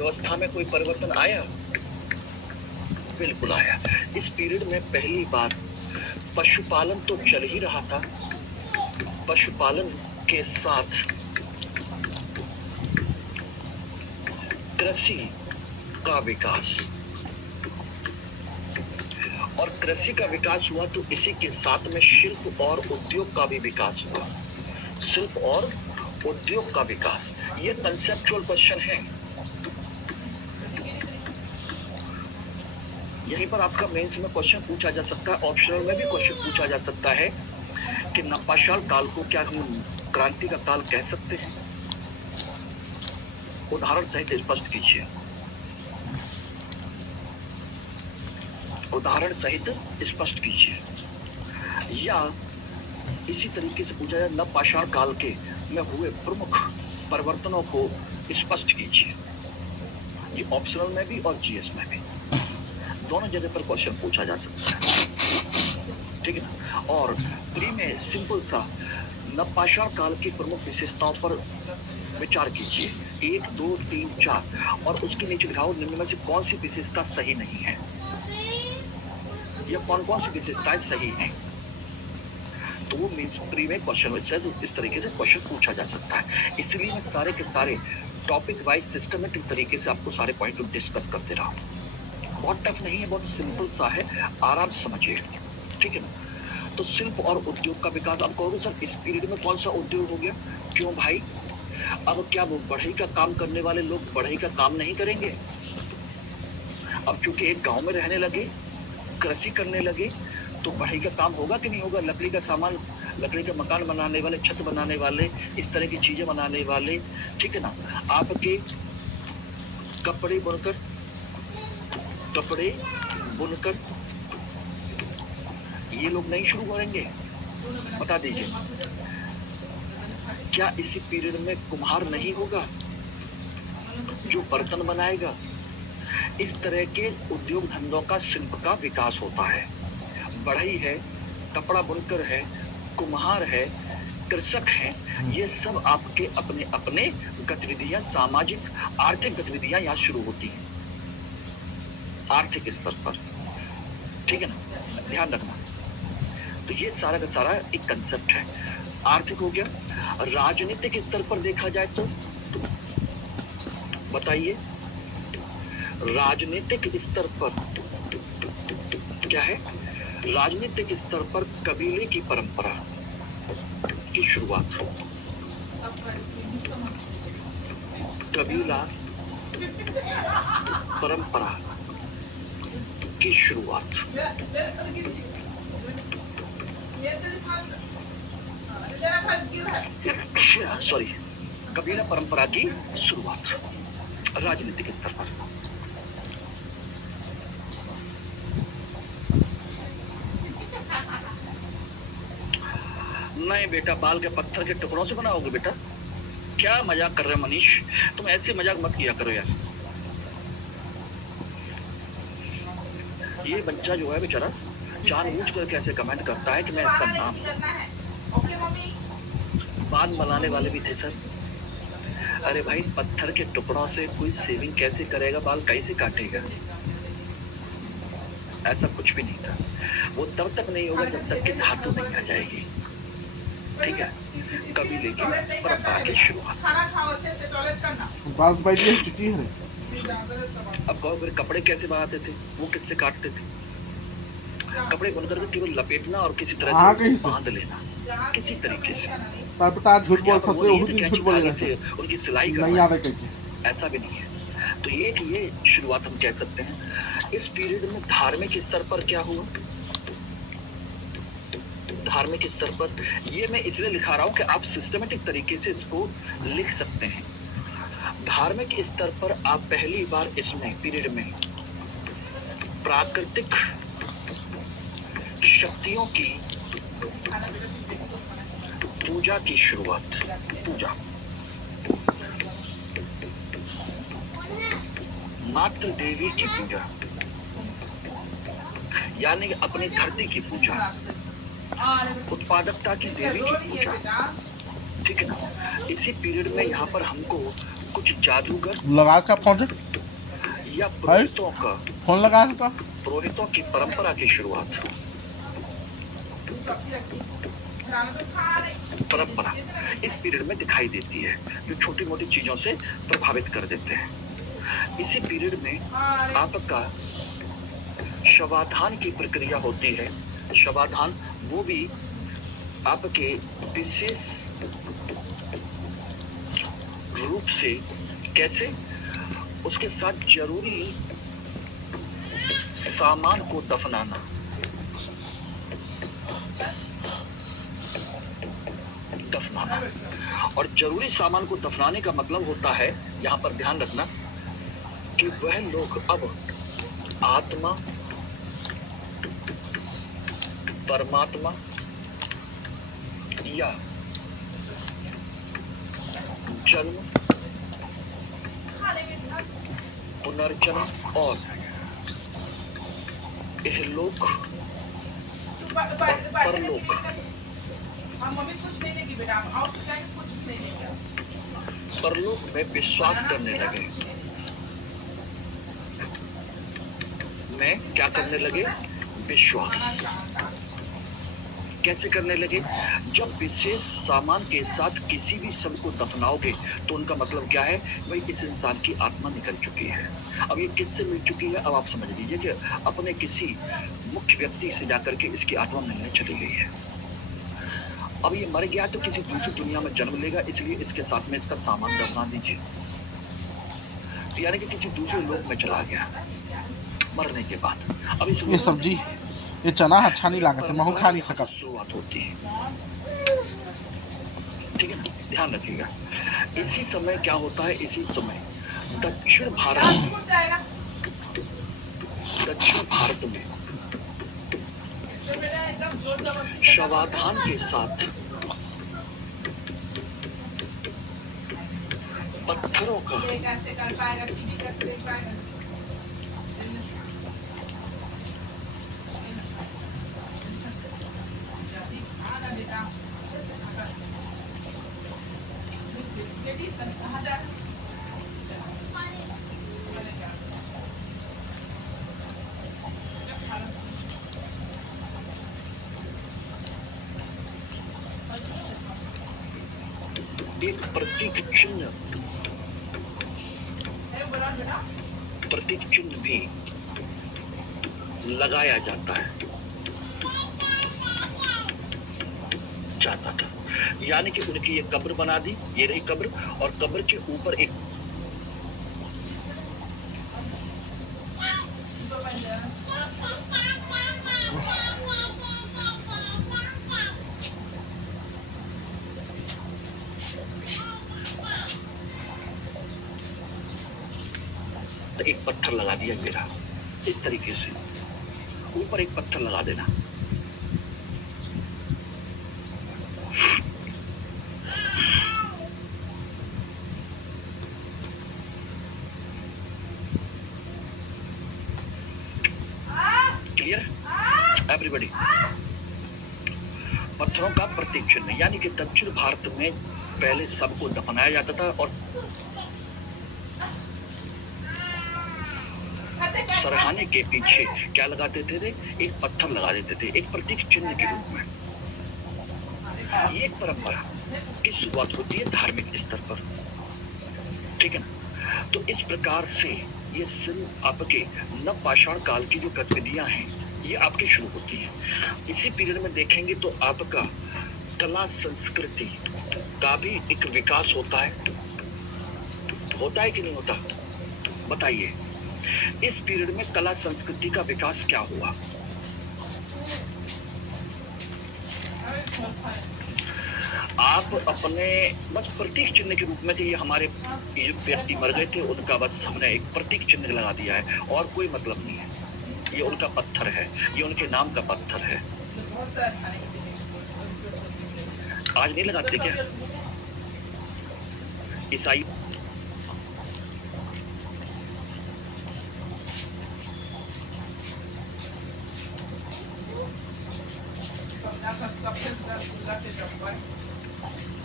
व्यवस्था में कोई परिवर्तन आया? बिल्कुल आया। इस पीरियड में पहली बार पशुपालन तो चल ही रहा था, पशुपालन के साथ कृषि का विकास, और कृषि का विकास हुआ तो इसी के साथ में शिल्प और उद्योग का भी विकास हुआ। शिल्प और उद्योग का विकास, ये कंसेप्चुअल क्वेश्चन है। यहीं पर आपका मेंस में क्वेश्चन पूछा जा सकता है, ऑप्शनल में भी क्वेश्चन पूछा जा सकता है कि नवपाषाण काल को क्या हम क्रांति का काल कह सकते हैं? उदाहरण सहित स्पष्ट कीजिए, उदाहरण सहित स्पष्ट कीजिए। या इसी तरीके से पूछा जाए, नवपाषाण काल के में हुए प्रमुख परिवर्तनों को स्पष्ट कीजिए। ये ऑप्शनल में भी और जीएस में भी, दोनों जगह पर क्वेश्चन पूछा जा सकता है, ठीक है ना। और प्री में सिंपल सा नवपाषाण काल की प्रमुख विशेषताओं पर विचार कीजिए, 1, 2, 3, 4, और उसके नीचे लिखाओ निम्न में से कौन सी विशेषता सही नहीं है, या कौन कौन सी विशेषताएं सही हैं। तो वो मीन्स प्री में क्वेश्चन इस तरीके से क्वेश्चन पूछा जा सकता है। इसलिए मैं सारे के सारे टॉपिक वाइज सिस्टमेटिक तरीके से आपको सारे पॉइंट डिस्कस करते रहा हूँ। बहुत टफ नहीं है, बहुत सिंपल सा है, आराम से समझिए, ठीक है ना। तो शिल्प और उद्योग का विकास, अब कहोगे सर इस पीरियड में कौन सा उद्योग हो गया? क्यों भाई, अब क्या वो बढ़ई का काम करने वाले लोग बढ़ई का काम नहीं करेंगे? अब चूंकि एक गांव में रहने लगे, कृषि करने लगे, तो बढ़ई का काम होगा कि नहीं होगा? लकड़ी का सामान, लकड़ी का मकान बनाने वाले, छत बनाने वाले, इस तरह की चीजें बनाने वाले, ठीक है ना, आपके कपड़े बुनकर ये लोग नहीं शुरू करेंगे? बता दीजिए, क्या इसी पीरियड में कुम्हार नहीं होगा जो बर्तन बनाएगा? इस तरह के उद्योग धंधों का, शिल्प का विकास होता है। बढ़ई है, कपड़ा बुनकर है, कुम्हार है, कृषक है, ये सब आपके अपने अपने गतिविधियां, सामाजिक आर्थिक गतिविधियां यहाँ शुरू होती हैं आर्थिक स्तर पर, ठीक है ना, ध्यान रखना। तो ये सारा का सारा एक कंसेप्ट है। आर्थिक हो गया। राजनीतिक स्तर पर देखा जाए तो बताइए, राजनीतिक स्तर पर क्या है? राजनीतिक स्तर पर कबीले की परंपरा की शुरुआत, कबीला परंपरा की शुरुआत, सॉरी, कबीला परंपरा की शुरुआत राजनीतिक स्तर पर। नहीं बेटा, बाल के पत्थर के टुकड़ों से बनाओगे बेटा? क्या मजाक कर रहे हो मनीष, तुम ऐसे मजाक मत किया करो यार। ये बच्चा जो है बेचारा जानबूझ कर कैसे कमेंट करता है कि मैं इसका नाम, बाल बनाने वाले भी थे सर। अरे भाई, पत्थर के टुकड़ों से कोई सेविंग कैसे करेगा, बाल कैसे काटेगा? ऐसा कुछ भी नहीं था। वो तब तक नहीं होगा जब तक कि धातु नहीं आ जाएगी, ठीक है। कबीले की परंपरा की शुरुआत। अब कहो फिर कपड़े कैसे बनाते थे, वो किससे काटते थे? कपड़े बुनकर के केवल लपेटना और किसी तरह से बांध लेना, किसी तरीके से। उनकी सिलाई करना, ऐसा भी नहीं है। तो ये शुरुआत हम कह सकते हैं। इस पीरियड में धार्मिक स्तर पर क्या हुआ? धार्मिक स्तर पर ये मैं इसलिए लिखा रहा हूं कि आप सिस्टमेटिक तरीके से इसको लिख सकते हैं। धार्मिक स्तर पर आप पहली बार इसमें पीरियड में प्राकृतिक शक्तियों की पूजा की शुरुआत, पूजा, मातृ देवी की पूजा, यानी अपनी धरती की पूजा, उत्पादकता की देवी की पूजा, ठीक है ना। इसी पीरियड में यहाँ पर हमको कुछ जादूगर लगा के या हाय फोन लगा तो पुरोहितों की परंपरा की शुरुआत। परंपरा इस पीरियड में दिखाई देती है जो छोटी मोटी चीजों से प्रभावित कर देते हैं। इसी पीरियड में आपका शवाधान की प्रक्रिया होती है। शवाधान वो भी आपके विशेष रूप से कैसे, उसके साथ जरूरी सामान को दफनाना। और जरूरी सामान को दफनाने का मतलब होता है, यहाँ पर ध्यान रखना, कि वह लोग अब आत्मा, परमात्मा या जन्म, पुनर्जन्म और इहलोक और परलोक परलोक में विश्वास करने लगे। मैं क्या करने लगे? विश्वास। कैसे करने लगे? जब विशेष सामान के साथ किसी भी शव को दफनाओगे तो उनका मतलब क्या है? भाई इस इंसान की आत्मा निकल चुकी है। अब ये किससे मिल चुकी है? अब आप समझ लीजिए कि अपने किसी मुख्य व्यक्ति से जाकर के इसकी आत्मा मिलने चली गई है। अब ये मर गया तो किसी दूसरी दुनिया में जन्म लेगा, इसलिए इसके साथ में इसका सामान दफना दीजिए। तो यानी कि किसी दूसरे लोक में चला गया मरने के बाद। अब इस ये सब्जी, ये चना अच्छा नहीं लागत है, महू खा नहीं सकत। शुरुआत होती है, ठीक है ना? ध्यान रखिएगा। इसी समय क्या होता है? इसी समय दक्षिण भारत में शवाधान के साथ पत्थरों का एक प्रतीक चिन्ह भी लगाया जाता था। यानी कि उनकी ये कब्र बना दी, ये रही कब्र, और कब्र के ऊपर एक पत्थर लगा दिया मेरा, इस तरीके से ऊपर एक पत्थर लगा देना। Clear everybody? पत्थरों का प्रतीक चिन्ह, यानी कि दक्षिण भारत में पहले सबको दफनाया जाता था और सरहाने के पीछे क्या लगा देते थे? एक पत्थर लगा देते थे, एक प्रतीक चिन्ह के रूप में। ये एक परंपरा की शुरुआत होती है धार्मिक स्तर पर, ठीक है ना? तो इस प्रकार से ये सिर्फ आपके नवपाषाण काल की जो गतिविधियां हैं ये आपकी शुरू होती है। इसी पीरियड में देखेंगे तो आपका कला संस्कृति का भी एक विकास होता है कि नहीं होता? बताइए, इस पीरियड में कला संस्कृति का विकास क्या हुआ? आप अपने बस प्रतीक चिन्ह के रूप में कि ये हमारे ये व्यक्ति मर गए थे, उनका बस हमने एक प्रतीक चिन्ह लगा दिया है और कोई मतलब नहीं है। ये उनका पत्थर है, ये उनके नाम का पत्थर है। आज नहीं लगाते क्या ईसाई?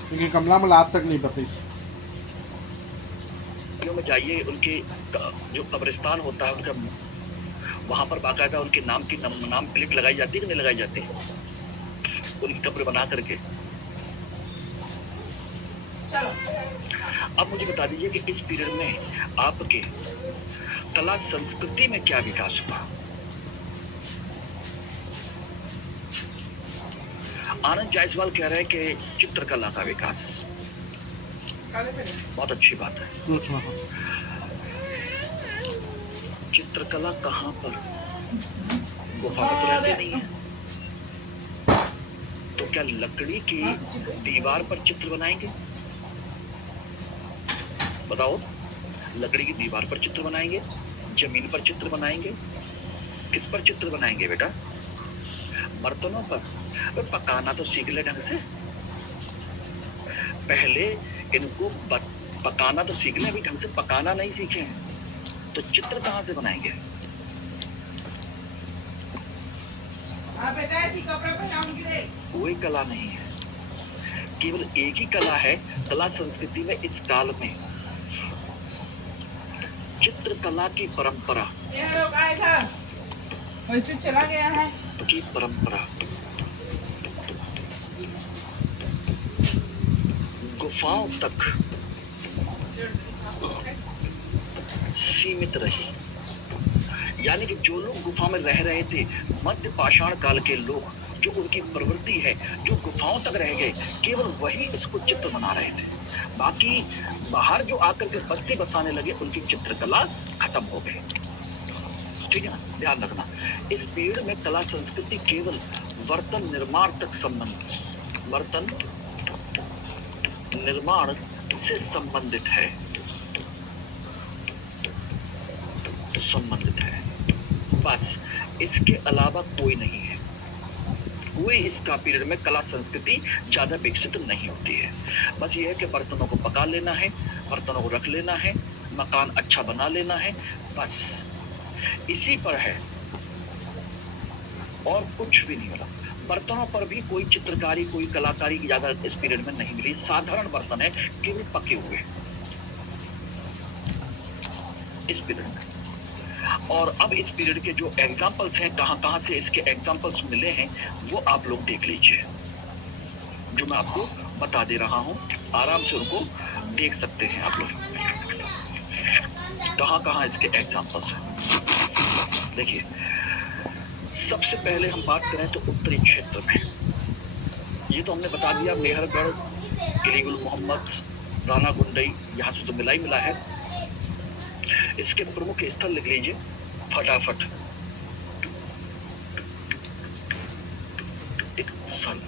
क्योंकि कमला मला आज तक नहीं पता इस क्यों में जाइए, उनके जो कब्रिस्तान होता है उनका, वहां पर बाकायदा उनके नाम की नाम प्लेट लगाई जाती है कि नहीं लगाई जाती, उनकी कब्र बना करके। अब मुझे बता दीजिए कि इस पीरियड में आपके कला संस्कृति में क्या विकास हुआ। आनंद जायसवाल कह रहे हैं कि चित्रकला का विकास, बहुत अच्छी बात है। अच्छा, चित्रकला कहाँ पर, गुफा में तो रहते नहीं है, तो क्या लकड़ी की दीवार पर चित्र बनाएंगे? बताओ, लकड़ी की दीवार पर चित्र बनाएंगे, जमीन पर चित्र बनाएंगे, किस पर चित्र बनाएंगे बेटा? बर्तनों पर। पकाना तो सीख ले ढंग से, पहले इनको पकाना तो सीख ले, अभी ढंग से पकाना नहीं सीखे हैं, तो चित्र कहां से बनाएंगे? कोई कला नहीं है, केवल एक ही कला है कला संस्कृति में इस काल में, चित्रकला की परंपरा। ये लोग आए था, वैसे चला गया है की परंपरा गुफाओं तक सीमित रही। यानी कि जो लोग गुफा में रह रहे थे, मध्य पाषाण काल के लोग, जो उनकी प्रवृत्ति है, जो गुफाओं तक रह गए, केवल वही इसको चित्र बना रहे थे। बाकी बाहर जो आकर के बस्ती बसाने लगे, उनकी चित्रकला खत्म हो गई। ठीक है ना, ध्यान रखना। इस पीरियड में कला संस्कृति केवल बर्तन निर्माण तक बर्तन निर्माण से संबंधित है, बस, इसके अलावा कोई नहीं है। कोई इसका पीरियड में कला संस्कृति ज्यादा विकसित नहीं होती है। बस ये है कि बर्तनों को पका लेना है, बर्तनों को रख लेना है, मकान अच्छा बना लेना है, बस इसी पर है, और कुछ भी नहीं मिला। बर्तनों पर भी कोई चित्रकारी, कोई कलाकारी की ज्यादा इस पीरियड में नहीं मिली। साधारण बर्तन है, केवल पके हुए इस पीरियड में। और अब इस पीरियड के जो एग्जाम्पल्स हैं, कहां से इसके एग्जाम्पल्स मिले हैं, वो आप लोग देख लीजिए। जो मैं आपको बता दे रहा हूं, आराम से उनको देख सकते हैं आप लोग, कहां इसके एग्जाम्पल्स हैं। देखिए, सबसे पहले हम बात करें तो उत्तरी क्षेत्र में, ये तो हमने बता दिया, मेहरगढ़, किली गुल मोहम्मद, राना गुंडई, यहाँ से तो मिला ही मिला है। इसके प्रमुख स्थल लिख लीजिए फटाफट। स्थल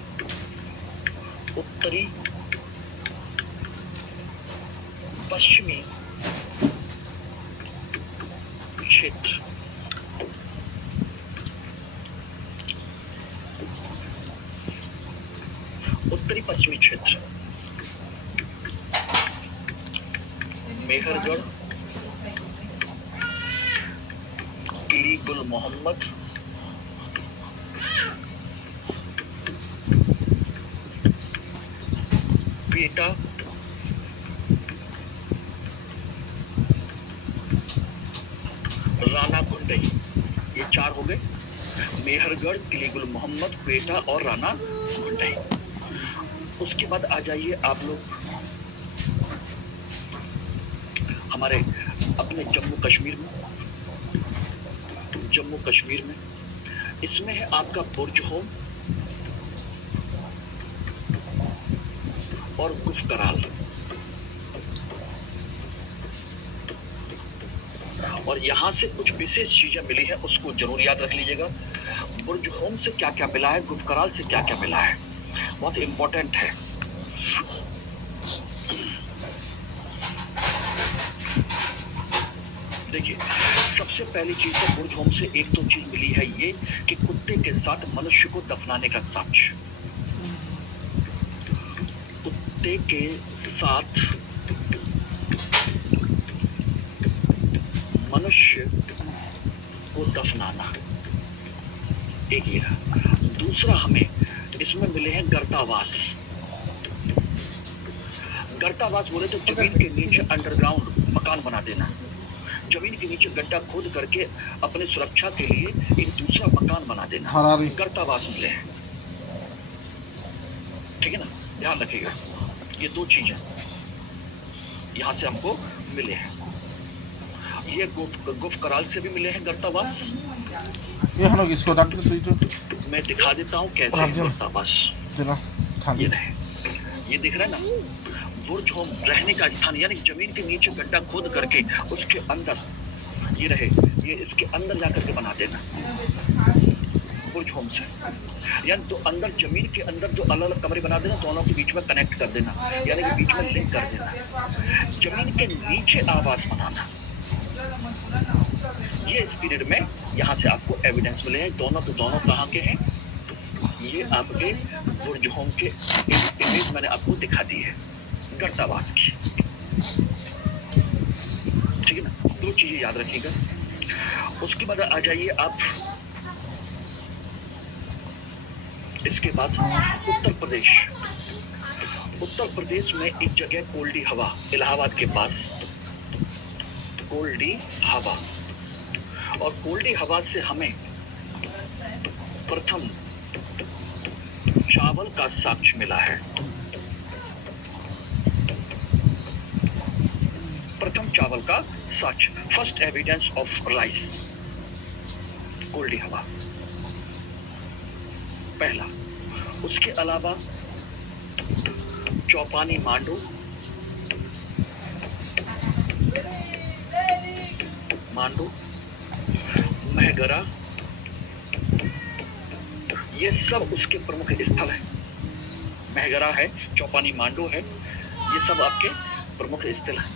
उत्तरी पश्चिमी क्षेत्र, उत्तरी पश्चिमी क्षेत्र, मेहरगढ़, किली गुल मोहम्मद, पेटा, राना गुंडई, ये 4 हो गए। मेहरगढ़, किली गुल मोहम्मद, पेटा और राना गुंडई। उसके बाद आ जाइए आप लोग हमारे अपने जम्मू कश्मीर में। इसमें है आपका बुर्ज होम और गुफकराल, और यहां से कुछ विशेष चीजें मिली है, उसको जरूर याद रख लीजिएगा। बुर्ज होम से क्या क्या मिला है, गुफकराल से क्या क्या मिला है, बहुत इंपॉर्टेंट है। देखिए, सबसे पहली चीज तो बुर्ज होम से एक तो चीज मिली है ये कि कुत्ते के साथ मनुष्य को दफनाने का साक्ष्य। कुत्ते के साथ मनुष्य को दफनाना, एक ये। दूसरा, हमें इसमें मिले हैं गर्तावास। गर्तावास बोले तो जमीन के नीचे अंडरग्राउंड मकान बना देना। जमीन के नीचे गड्ढा खोद करके अपने सुरक्षा के लिए एक दूसरा मकान बना देना। हरारी। गर्तावास मिले हैं, ठीक है ना, ध्यान रखिएगा। ये दो चीजें यहाँ से हमको मिले हैं। ये गुफ कराल से भी मिले हैं गर्तावास। ये हम लोग इसको रख दे तो मैं दिखा देता हूँ कैसे है गर्तावास। चला थाली ये रहे, ये दिख रहा है ना, बुर्ज होम रहने का स्थान, यानी जमीन के नीचे गड्ढा खोद करके उसके अंदर ये रहे, ये इसके अंदर जाकर के बना देना बुर्ज होम से। यानी तो अंदर जमीन के अंदर जो अलग अलग कमरे बना देना, दोनों के बीच में कनेक्ट कर देना, यानी कि बीच में लिंक कर देना। जमीन के नीचे आवास बनाना। ये इस पीरियड में यहाँ से आपको एविडेंस मिले हैं। दोनों तो दोनों कहाँ के हैं, ये आपके बुर्ज होम के इमेज मैंने आपको दिखा दी है गर्तावास की, ठीक है ना। दो चीजें याद रखिएगा। उसके बाद आ जाइए आप, इसके बाद उत्तर प्रदेश। उत्तर प्रदेश में एक जगह कोल्डी हवा, इलाहाबाद के पास कोल्डी हवा, और कोल्डी हवा से हमें प्रथम चावल का साक्ष्य मिला है। प्रथम चावल का साक्ष्य, फर्स्ट एविडेंस ऑफ राइस, कोल्डी हवा पहला। उसके अलावा चौपानी मांडू, महगरा, ये सब उसके प्रमुख स्थल हैं। महगरा है, चौपानी मांडू है, ये सब आपके प्रमुख स्थल हैं,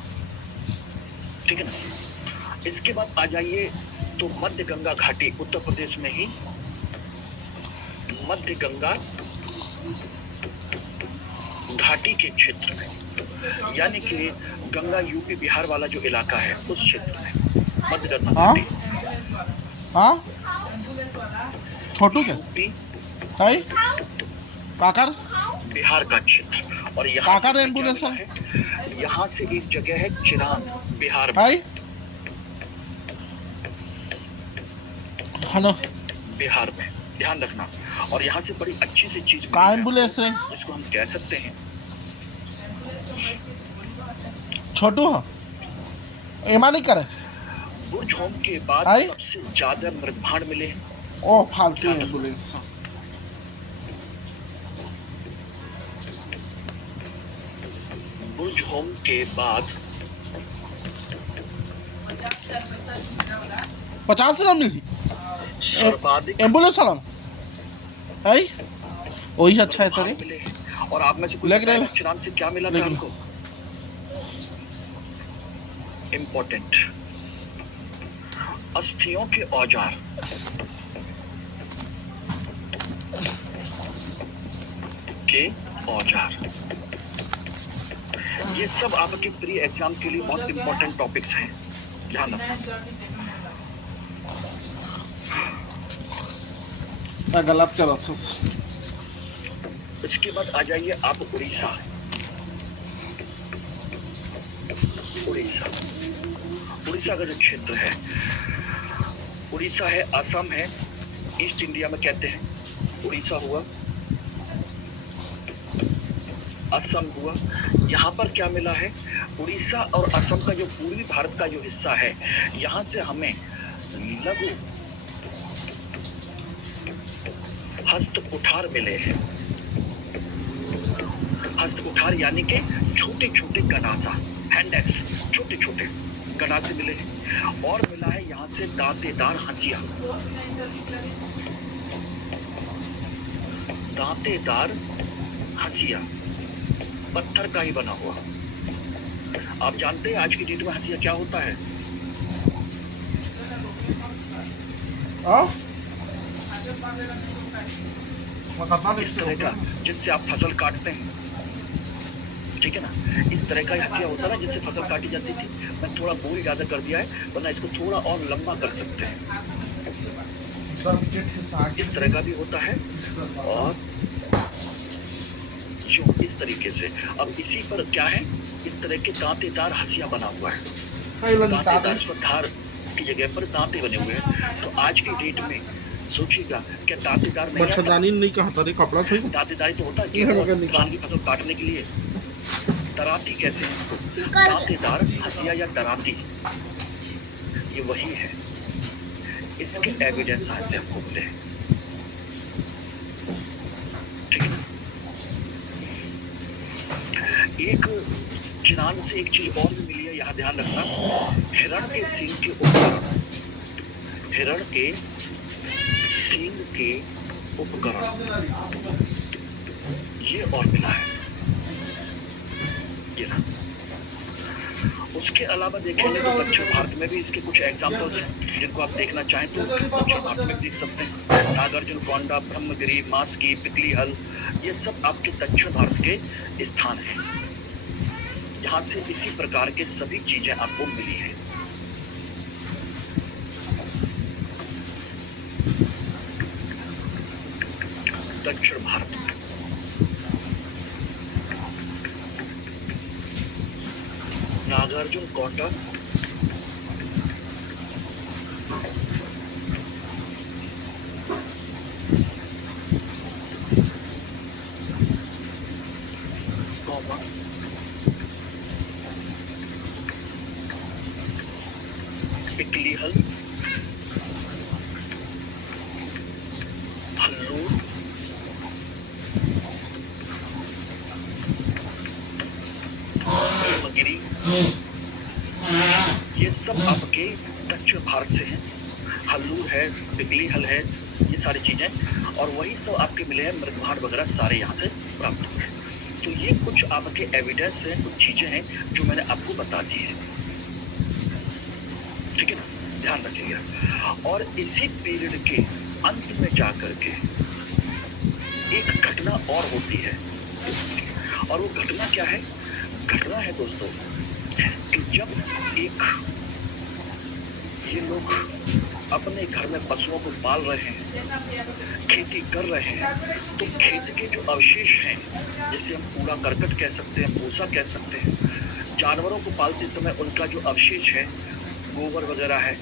ठीक है ना। इसके बाद आ जाइए तो मध्य गंगा घाटी, उत्तर प्रदेश में ही मध्य गंगा घाटी के क्षेत्र में, यानी कि गंगा यूपी बिहार वाला जो इलाका है उस क्षेत्र में मध्य गंगा घाटी। हाँ छोटू के यूपी है काकर बिहार का क्षेत्र, और यहाँ काकर से एम्बुलेंस क्या है, यहाँ से एक जगह है चिरांग बिहार में, है हेलो बिहार में, ध्यान रखना। और यहाँ से बड़ी अच्छी सी चीज का एम्बुलेंस है जिसको हम कह सकते हैं, छोटू हो एमा नहीं करे बुर्ज होम के बाद आई? सबसे ज्यादा मृतभांड मिले हैं। ओ फालतू एम्बुलेंस। बुर्ज होम के बाद 50 ग्राम मिली सर्वाधिक एम्बुलेंस वाला है वही अच्छा है तेरे मिले हैं। और आप में से कोई लेकिन- बताएगा चिरांग से क्या मिला था लेकिन- हमको? इम्पोर्टेंट अस्थियों के औजार, ये सब आपके प्री एग्जाम के लिए बहुत इंपॉर्टेंट टॉपिक्स हैं, ध्यान रखना। मैं गलत करो इसके बाद आ जाइए आप उड़ीसा। उड़ीसा का जो क्षेत्र है, उड़ीसा है, असम है, ईस्ट इंडिया में कहते हैं। उड़ीसा हुआ, असम हुआ। यहाँ पर क्या मिला है, उड़ीसा और असम का जो पूर्वी भारत का जो हिस्सा है, यहाँ से हमें लघु हस्त कुठार मिले हैं। हस्त कुठार यानी कि छोटे छोटे गनासा, हैंडेक्स, छोटे छोटे गनासे मिले हैं। और मिला है यहाँ से दांतेदार हंसिया, दांतेदार हंसिया, पत्थर का ही बना हुआ। आप जानते हैं आज की डेट में हंसिया क्या होता है? इस तरह का जिससे आप फसल काटते हैं, ठीक है ना, इस तरह का हंसिया होता है जिससे फसल काटी जाती थी। मैं थोड़ा बोल ज्यादा कर दिया है, वरना इसको थोड़ा और लंबा कर सकते हैं। इस तरह का भी होता है और जो इस तरीके से। अब इसी पर क्या है, इस तरह के दांतेदार हंसिया बना हुआ है। कई लोग दांतेदार इस पर धार की जगह पर दांते बने हुए हैं। तो आज की डेट में सोचिएगा, क्या दांतेदार नहीं आता? मच्छरदानी नहीं कहता रे कपड़ा छुई दांतेदारी तो होता है ये गेहूं मगर और नहीं धान की फसल काटने के लिए। दराती कैसे है इसको? दांतेदार हंसिया या दराती, ये वही है। इसके एविडेंस आज से हमको मिले हैं, ठीक है ना? एक चिनान से एक चीज और भी मिली है, यहाँ ध्यान रखना। हिरण के सींग के उपकरण, हिरण के सींग के उपकरण, ये और मिला है, ये ना। उसके अलावा देखेंगे तो दक्षिण भारत में भी इसके कुछ एग्जाम्पल्स हैं, जिनको आप देखना चाहें तो दक्षिण भारत में देख सकते हैं। नागार्जुन कोंडा, ब्रह्मगिरी, मास्की, पिकली हल, ये सब आपके दक्षिण भारत के स्थान हैं। यहाँ से इसी प्रकार के सभी चीजें आपको मिली हैं। दक्षिण भारत में नागार्जुन कोंडा, पिकली हल, हल्लूर, ब्रह्मगिरी, ये सब आपके दक्षिण भारत से हैं। हल्लूर है, पिकली हल है, ये सारी चीजें, और वही सब आपके मिले हैं। मृगभाड़ वगैरह सारे यहाँ से प्राप्त हुए हैं। तो ये कुछ आपके एविडेंस हैं, कुछ चीजें हैं जो मैंने आपको बता दी है, ठीक है ना? ध्यान रखिएगा। और इसी पीरियड के अंत में जाकर के एक घटना और होती है, और वो घटना क्या है? घटना है दोस्तों कि जब एक ये लोग अपने घर में पशुओं को पाल रहे हैं, खेती कर रहे हैं, तो खेत के जो अवशेष हैं, जिसे हम कूड़ा करकट कह सकते हैं, भूसा कह सकते हैं, जानवरों को पालते समय उनका जो अवशेष है, गोबर वगैरह है,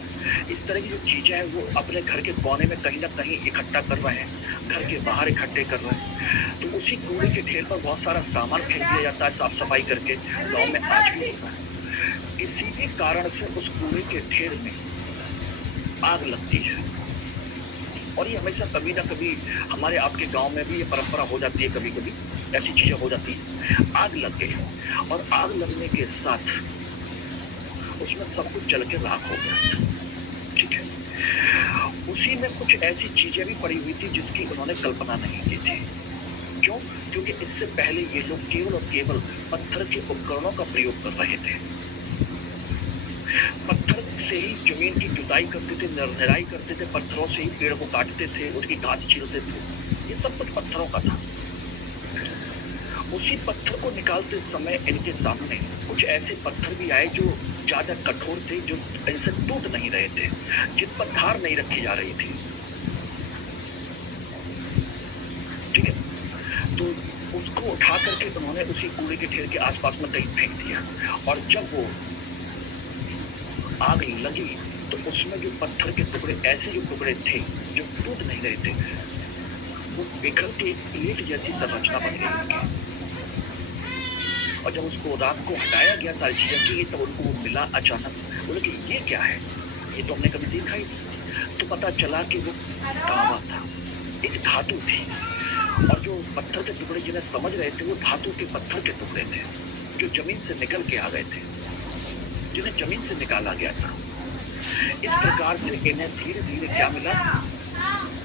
इस तरह की जो चीजें हैं, वो अपने घर के कोने में कहीं ना कहीं इकट्ठा कर रहे हैं, घर के बाहर इकट्ठे कर रहे हैं। तो उसी कूड़े के ढेर पर बहुत सारा सामान फेंक दिया जाता है, साफ सफाई करके। गांव में आज भी होता है। किसी भी कारण से उस कूड़े के ढेर में आग लगती है, और ये हमेशा कभी ना कभी हमारे आपके गांव में भी ये परंपरा हो जाती है, कभी कभी ऐसी चीजें हो जाती है। आग लग गई, और आग लगने के साथ उसमें सब कुछ जल के राख हो गया, ठीक है। उसी में कुछ ऐसी चीजें भी पड़ी हुई थी जिसकी उन्होंने कल्पना नहीं की थी। क्यों? क्योंकि इससे पहले ये लोग केवल और केवल पत्थर के उपकरणों का प्रयोग कर रहे थे। पत्थर से ही जमीन की जुताई करते थे, निराई करते थे, पत्थरों से ही पेड़ को काटते थे, उसकी घास छीलते थे। ये सब कुछ पत्थरों का था। उसी पत्थर को निकालते समय इनके सामने कुछ ऐसे पत्थर भी आए जो ज्यादा कठोर थे, जो इनसे टूट नहीं रहे थे, जिन पर धार नहीं रखी जा रही थी, ठीक है। तो उसको उठा करके उन्होंने उसी कूड़े के ढेर के आसपास में कहीं फेंक दिया, और जब वो आग लगी तो उसमें जो पत्थर के टुकड़े, ऐसे जो टुकड़े थे जो टूट नहीं रहे थे, वो बिखर के एक प्लेट जैसी संरचना बन गई उनकी। और जब उसको रात को हटाया गया सारी चीजें की, तब उनको वो मिला अचानक। बोले कि ये क्या है, ये तो हमने कभी देखा ही नहीं। तो पता चला कि वो तांबा था, एक धातु थी, और जो पत्थर के टुकड़े जिन्हें समझ रहे थे वो धातु के पत्थर के टुकड़े थे, जो जमीन से निकल के आ गए थे, जिन्हें जमीन से निकाला गया था। इस प्रकार से इन्हें धीरे धीरे क्या मिला?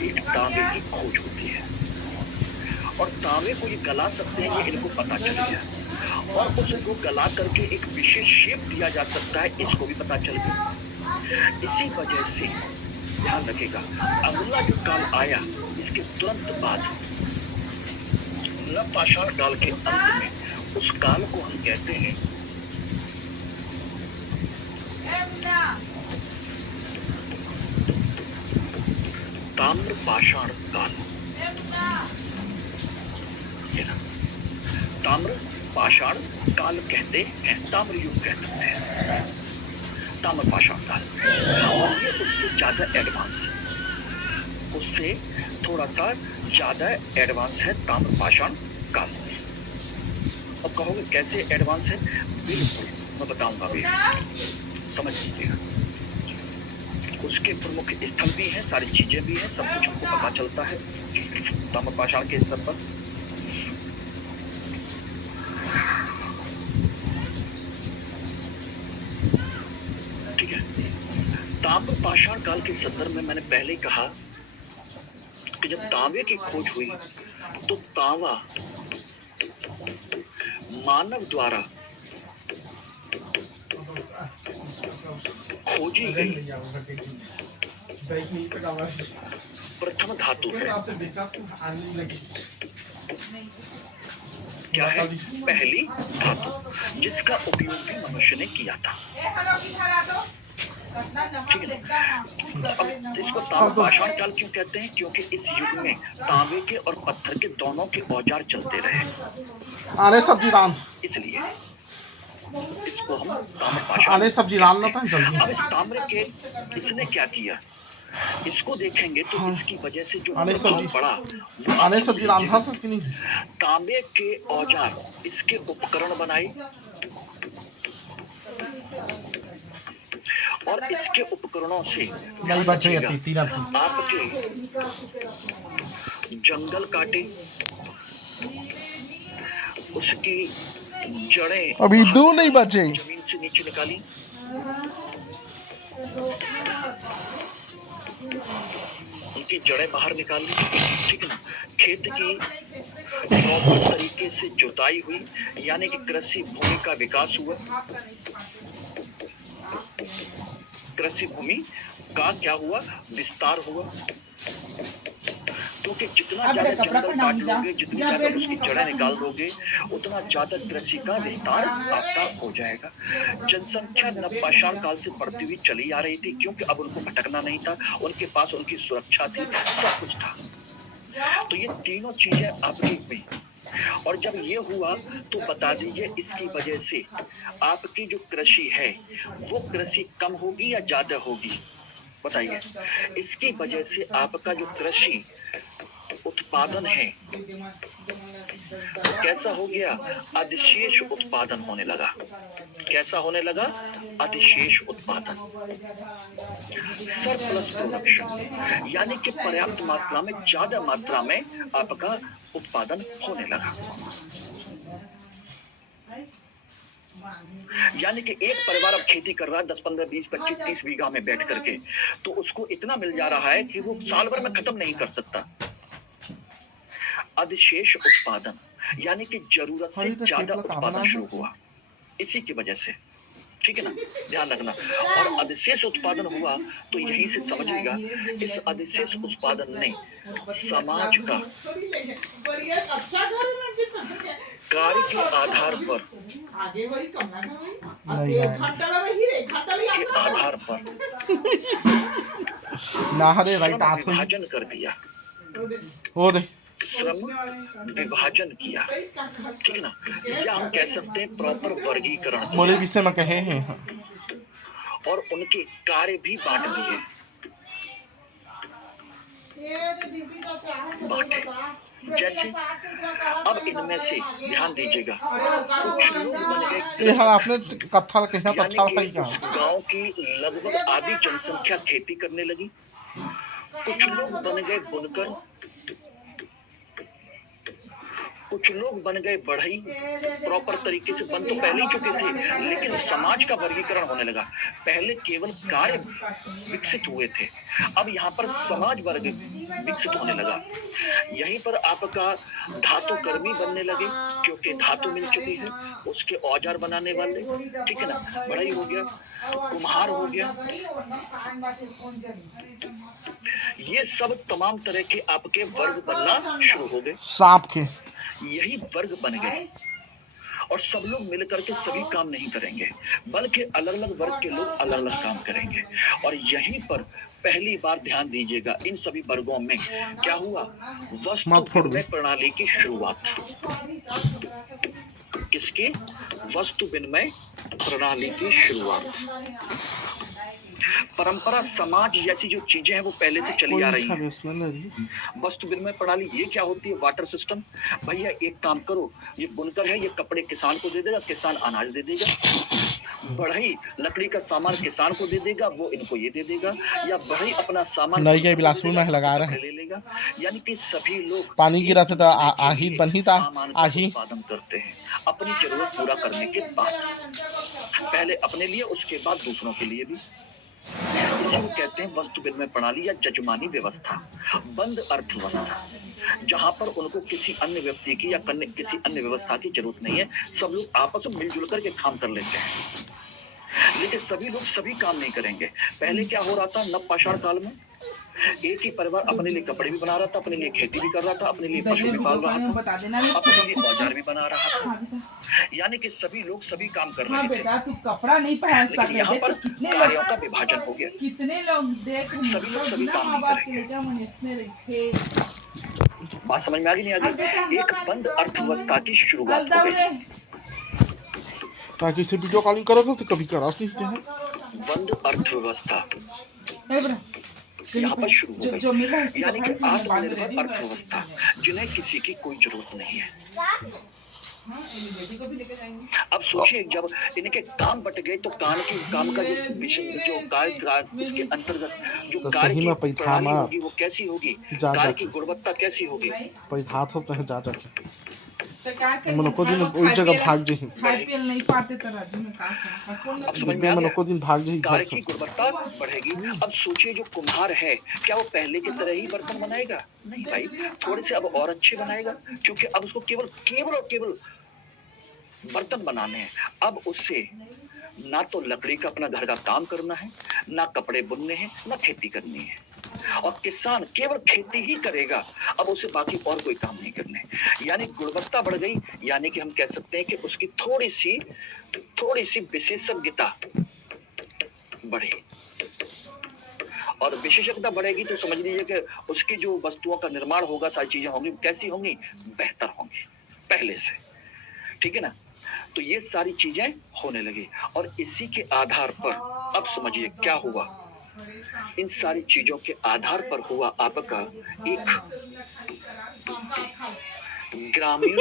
एक तांबे की खोज होती है, और तांबे को ये गला सकते हैं, ये इनको पता चल गया, और उसको गला करके एक विशेष शेप दिया जा सकता है, इसको भी पता चल गया। इसी वजह से ध्यान रखिएगा, अगला जो काल आया इसके तुरंत बाद नवपाषाण काल के अंत में, उस काल को हम कहते हैं ताम्रपाषाण काल। ताम्र पाषाण काल कहते हैं, ताम्र युग कहते हैं, ताम्र पाषाण काल। और ये उससे ज्यादा एडवांस है, उससे थोड़ा सा ज्यादा एडवांस है ताम्र पाषाण काल। अब कहोगे कैसे एडवांस है? बिल्कुल मैं बताऊंगा भी, समझ लीजिएगा। उसके प्रमुख स्थल भी हैं, सारी चीजें भी हैं, सब कुछ हमको पता चलता है ताम्र पाषाण के स्तर पर। ठीक है, ताम्र पाषाण काल के संदर्भ में मैंने पहले ही कहा कि जब तांबे की खोज हुई तो तांबा मानव द्वारा खोजी गई प्रथम धातु है। क्या है? पहली धातु जिसका उपयोग भी मनुष्य ने किया था। ठीक है, अब इसको ताम्र पाषाण काल क्यों कहते हैं? क्योंकि इस युग में तांबे के और पत्थर के दोनों के औजार चलते रहे, आने सब्जी रान, इसलिए इसको हम ताम्र पाषाण आने सब्जी रान ना था जल्दी। अब इस ताम्र के इसने क्या किया, इसको देखेंगे तो इसकी वजह से जो आने प्रभाव सब्जी पड़ा, आने सब्जी रान था कि नहीं? तांबे के औजार इसके उपकरण बनाए और इसके उपकरणों से नहीं बच रही थी तीन आपके जंगल काटे, उसकी जड़ें अभी दो नहीं बचे, जमीन से नीचे निकाली, उनकी जड़ें बाहर निकाल ली। ठीक है ना, खेत की प्रॉपर तरीके से जुताई हुई, यानी कि कृषि भूमि का विकास हुआ। कृषि भूमि का क्या हुआ? विस्तार हुआ, क्योंकि जितना ज्यादा जंगल काट लोगे, जितनी ज्यादा उसकी जड़ें निकाल दोगे, उतना ज्यादा कृषि का विस्तार आपका हो जाएगा। जनसंख्या नवपाषाण काल से बढ़ती हुई चली आ रही थी, क्योंकि अब उनको भटकना नहीं था, उनके पास उनकी सुरक्षा थी, सब कुछ था। तो ये तीनों चीजें आपकी हुई, और जब ये हुआ तो बता दीजिए इसकी वजह से आपकी जो कृषि है वो कृषि कम होगी या ज्यादा होगी? बताइए। इसकी वजह से आपका जो कृषि उत्पादन है कैसा हो गया? अधिशेष उत्पादन होने लगा। कैसा होने लगा? अधिशेष उत्पादन, सरप्लस प्रोडक्शन, यानी कि पर्याप्त मात्रा में, ज्यादा मात्रा में आपका उत्पादन होने लगा। यानी कि एक परिवार अब खेती कर रहा है 10, 15, 20, 25, 30 बीघा में बैठ करके, तो उसको इतना मिल जा रहा है कि वो साल भर में खत्म नहीं कर सकता। अधिशेष उत्पादन, यानी कि जरूरत से ज्यादा उत्पादन शुरू हुआ इसी की वजह से। ठीक है ना, ध्यान रखना। और अधिशेष उत्पादन हुआ तो यहीं से समझिएगा, इस अधिशेष उत्पादन ने समाज का कार्य के आधार पर नाहरे राइट हाथ विभाजन कर दिया, हो दे श्रम विभाजन किया। ठीक है ना, या हम कह सकते हैं प्रॉपर वर्गीकरण, मोरे विषय में कहे हैं, और उनके कार्य भी बांट दिए। बांटे जैसे अब इनमें से ध्यान दीजिएगा, कुछ लोग बन गए, ये आपने कथा कहना तो अच्छा भाई का गांव की लगभग आधी जनसंख्या खेती करने लगी। कुछ लोग बन गए बुनकर, कुछ लोग बन गए बढ़ई, प्रॉपर तरीके से बन तो पहले ही चुके थे, लेकिन समाज का वर्गीकरण होने लगा। पहले केवल कार्य विकसित हुए थे, अब यहाँ पर समाज वर्ग विकसित होने लगा। यहीं पर आपका धातु कर्मी बनने लगे, क्योंकि धातु मिल चुकी है, उसके औजार बनाने वाले। ठीक है ना, बढ़ई हो गया, तो कुम्हार हो गया, ये सब तमाम तरह के आपके वर्ग बनना शुरू हो गए। सांप के यही वर्ग बन गए, और सब लोग मिलकर के सभी काम नहीं करेंगे, बल्कि अलग अलग वर्ग के लोग अलग अलग काम करेंगे। और यहीं पर पहली बार ध्यान दीजिएगा, इन सभी वर्गों में क्या हुआ? वस्तु विनिमय प्रणाली की शुरुआत। किसकी? वस्तु विनिमय प्रणाली की शुरुआत। परंपरा समाज जैसी जो चीजें हैं वो पहले से चली आ कोई रही था हैं। इसमें नहीं। वस्तु विनिमय प्रणाली ये क्या होती है? Water system. भैया एक काम करो, ये बुनकर है, ये कपड़े किसान को दे देगा, किसान अनाज दे देगा। बढ़ई लकड़ी का सामान किसान को दे देगा, वो इनको ये दे देगा, या बढ़ई अपना सामान नहीं बुनकर ये को दे बिलासपुर देगा, में लगा इनसे रहे कपड़े हैं। ले लेगा। यानी कि सभी लोग पानी गिरा था तो एक-दूसरे के आही लिए बनी था सामान का आही। उत्पादन करते हैं अपनी जरूरत पूरा करने के बाद। पहले अपने लिए, उसके बाद दूसरों के लिए भी। इसी को कहते हैं वस्तु विनिमय प्रणाली या जजमानी व्यवस्था, बंद अर्थव्यवस्था, जहां पर उनको किसी अन्य व्यक्ति की या किसी अन्य व्यवस्था की जरूरत नहीं है। सब लोग आपस में मिलजुल करके काम कर लेते हैं, लेकिन सभी लोग सभी काम नहीं करेंगे। पहले क्या हो रहा था? नवपाषाण काल में एक ही परिवार अपने लिए कपड़े भी बना रहा था, अपने लिए खेती भी कर रहा था, अपने लिए पशु भी पाल रहा था, बता देना। अपने लिए औजार भी बना रहा था। यानी कि सभी लोग सभी काम कर हाँ रहे थे। बेटा, तू कपड़ा नहीं पहन लेकिन सके, यहाँ देख पर तो कितने कार्यों का लोग, विभाजन हो गया। कितने लोग देख सभी लोग सभी काम माँ नहीं बाप के करेंगे। लेकर मनीषने रखे। बात समझ में आ गई नहीं आ गई? एक बंद अर्थव्यवस्था की शुरुआत हो गई। ताकि इसे वीडियो कॉलिंग करोगे तो कभी करा नहीं है। बंद अर्थव्यवस्था यहाँ पर शुरू हो जो मिला गई, उसको यानी कि भाई मैंने बाद में आत्मनिर्भर रेडी हुआ अर्थव्यवस्था, जिन्हें किसी की कोई जरूरत नहीं है। हाँ, मेरी बेटी को भी लेकर जाएंगे। अब सोचिए, जब इनके काम बट गए तो काम का जो विषय, जो कार्य, इसके अंतर्गत जो तो कार्य सही की में पैथा प्रणाली में होगी वो कैसी होगी, जा कार्य जा की गुणवत्ता कैसी होगी। पैसा हाथ होते हैं जा जा के तो क्या करें? मन को दिन वही जगह भाग जी खाए पिए नहीं पाते तो राजू में का करा। कौन अब समझ में आ मन गया? को दिन भाग जी घर कार्य से। की गुणवत्ता बढ़ेगी। अब सोचिए, जो कुम्हार है क्या वो पहले की तरह ही बर्तन बनाएगा? नहीं भाई, थोड़े से अब और अच्छे बनाएगा, क्योंकि अब उसको केवल केवल और केवल बर्तन बनाने हैं। अब उससे ना तो लकड़ी का अपना घर का काम करना है, ना कपड़े बुनने हैं, ना खेती करनी है। और किसान केवल खेती ही करेगा, अब उसे बाकी और कोई काम नहीं करने। यानी गुणवत्ता बढ़ गई, यानी कि हम कह सकते हैं कि उसकी थोड़ी सी विशेषज्ञता बढ़ी। और विशेषज्ञता बढ़ेगी तो समझ लीजिए कि उसकी जो वस्तुओं का निर्माण होगा, सारी चीजें होंगी, कैसी होंगी? बेहतर होंगी पहले से। ठीक है ना? तो ये सारी चीजें होने लगी, और इसी के आधार पर अब समझिए क्या हुआ। इन सारी चीजों के आधार पर हुआ आपका एक ग्रामीण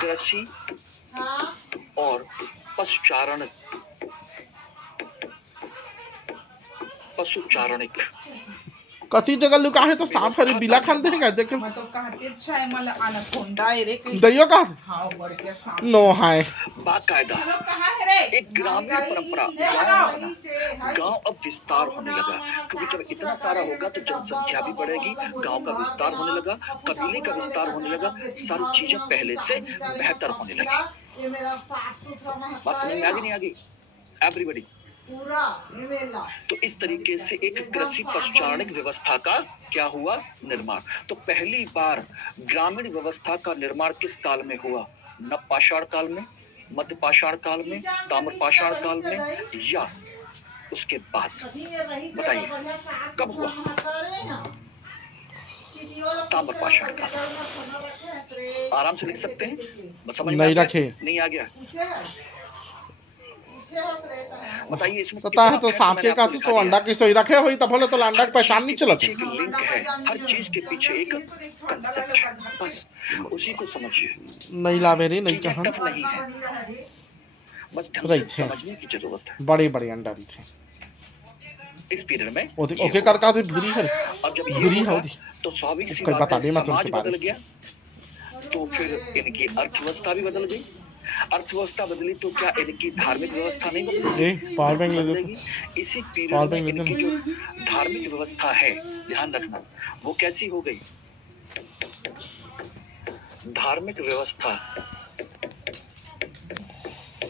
कृषि और पशुचारणिक कति जगह लुका है तो सांप हरे बिला खान देगा देख मैं तो कहते अच्छा है, मला अनाकोंडा है रे। दैयो का हाँ बढ़ के सांप नो हाय बाकायदा चलो कहाँ है रे? एक ग्रामीण परंपरा गांव अब विस्तार होने लगा, क्योंकि जब इतना सारा होगा तो जनसंख्या भी बढ़ेगी, गांव का विस्तार होने लगा, कबीले का विस्तार होने लगा, सारी चीजें पहले से बेहतर होने लगी। बात समझ में आ गई नहीं आ गई? एवरीबॉडी। तो इस तरीके से एक कृषि पशुचारणिक व्यवस्था का क्या हुआ? निर्माण। तो पहली बार ग्रामीण व्यवस्था का निर्माण किस काल में हुआ? नवपाषाण काल में, मध्यपाषाण काल में, ताम्रपाषाण काल में, या उसके बाद? बताइए कब हुआ? ताम्रपाषाण काल। आराम से लिख सकते हैं, बस समझ में नहीं आ गया? रखे। नहीं आ गया? बताइए इसमें पता है तो कितना सांप के मैंने का आपको लिखा तो दिया अंडा है। की सही रखे हुई तब बोले तो अंडा की पहचान नहीं चलत एक लिंक है, हर चीज के पीछे एक कंसेप्ट है, बस उसी को समझिए। नहीं लावे रे नहीं चीजें कहन टफ नहीं है, बस ढंग राइट से है। समझने की जरूरत है। बड़े बड़े अंडा भी थे इस पीरियड में ओके ये ओके हुआ। कर का थे भूरी है अब जब भूरी ये है हुआ ओदी तो स्वाभाविक सी कोई बात बता है, दे मत समाज उनके बदल बारे गया, तो फिर इनकी अर्थव्यवस्था भी बदल गई। अर्थव्यवस्था बदली तो क्या इनकी धार्मिक व्यवस्था नहीं बदलेगी? ए पावर बैंक ले दे बदलेगी। इसी पावर पीरियड बैंक में ले दे इनकी जो धार्मिक व्यवस्था है, ध्यान रखना, वो कैसी हो गई? धार्मिक व्यवस्था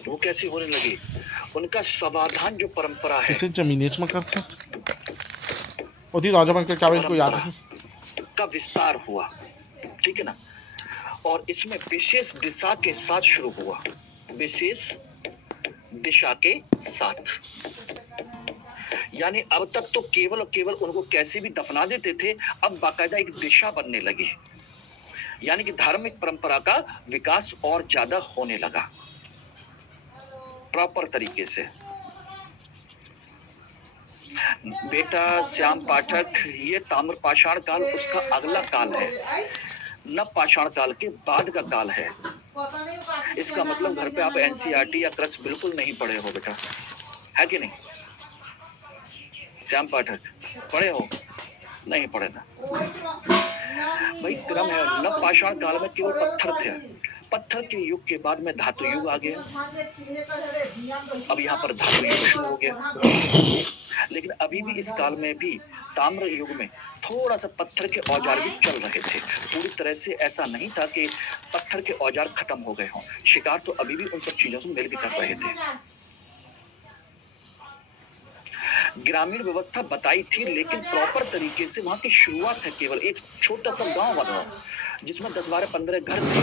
वो कैसी होने लगी? उनका समाधान जो परंपरा है, इसे जमीनेच में कर सकते ओदी राजा बन के क्या इनको याद है का विस्तार हुआ। ठीक है ना? और इसमें विशेष दिशा के साथ शुरू हुआ, विशेष दिशा के साथ। यानी अब तक तो केवल और केवल उनको कैसे भी दफना देते थे, अब बाकायदा एक दिशा बनने लगी। यानी कि धार्मिक परंपरा का विकास और ज्यादा होने लगा प्रॉपर तरीके से। बेटा श्याम पाठक, ये ताम्रपाषाण काल उसका अगला काल है, नव पाषाण काल के बाद का काल है। इसका मतलब घर पे आप एनसीईआरटी या कृष्ण बिल्कुल नहीं पढ़े हो बेटा, है कि नहीं? श्याम पाठक पढ़े हो? नहीं पढ़े ना भाई, क्रम है। नव पाषाण काल में केवल पत्थर थे, पत्थर के युग के बाद में धातु युग आ गया। अब यहाँ पर धातु युग शुरू हो गया। लेकिन अभी भी इस काल में भी ताम्र युग में थोड़ा सा पत्थर के औजार भी चल रहे थे। पूरी तरह से ऐसा नहीं था कि पत्थर के औजार खत्म हो गए हों। शिकार तो अभी भी उन सब चीजों से मिलकर कर रहे थे। ग्रामीण व्यवस्था बताई थी, लेकिन प्रॉपर तरीके से वहां की शुरुआत है केवल एक छोटा सा गांव बना जिसमें 10-12-15 घर थे।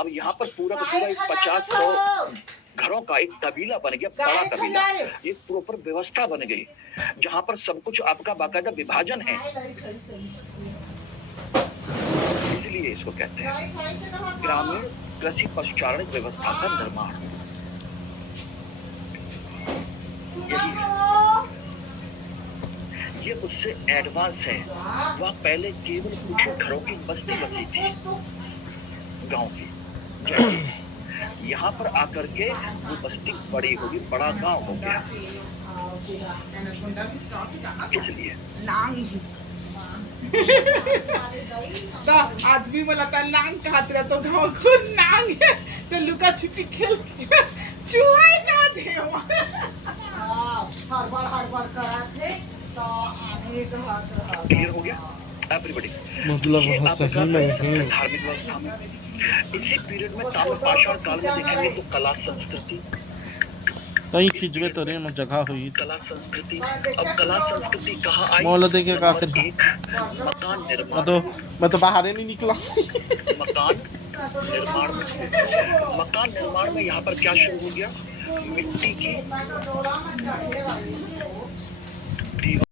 अब यहाँ पर पूरा का पूरा 50-100 घरों का एक कबीला बन गया, बड़ा कबीला। एक प्रॉपर व्यवस्था बन गई जहाँ पर सब कुछ आपका बाकायदा विभाजन है। इसलिए इसको कहते हैं ग्रामीण कृषि पशुचारण व्यवस्था का निर्माण। यही है, ये उससे एडवांस है। वह पहले केवल कुछ घरों की बस्ती बसी थी गांव की, यहाँ पर आकर के वो बस्ती बड़ी होगी, बड़ा गांव हो गया। इसलिए आदमी बोला नांग कहत रहे तो गाँव खुद नांग है तो लुका छुपी खेल चूहा कहा थे हड़बड़ करा थे तो आने क्लियर हो गया एवरीबॉडी? मतलब बहुत सही में है। धार्मिक व्यवस्था में इसी पीरियड में ताम्रपाषाण काल में देखेंगे तो कला संस्कृति, कहीं खिंचवे तो रे मैं जगह हुई कला संस्कृति। अब कला संस्कृति कहाँ आई? मौला देखे का नंबर एक, मकान निर्माण। मैं तो बाहर ही नहीं निकला। मकान निर्माण में यहाँ पर क्या शुरू हो गया? मिट्टी की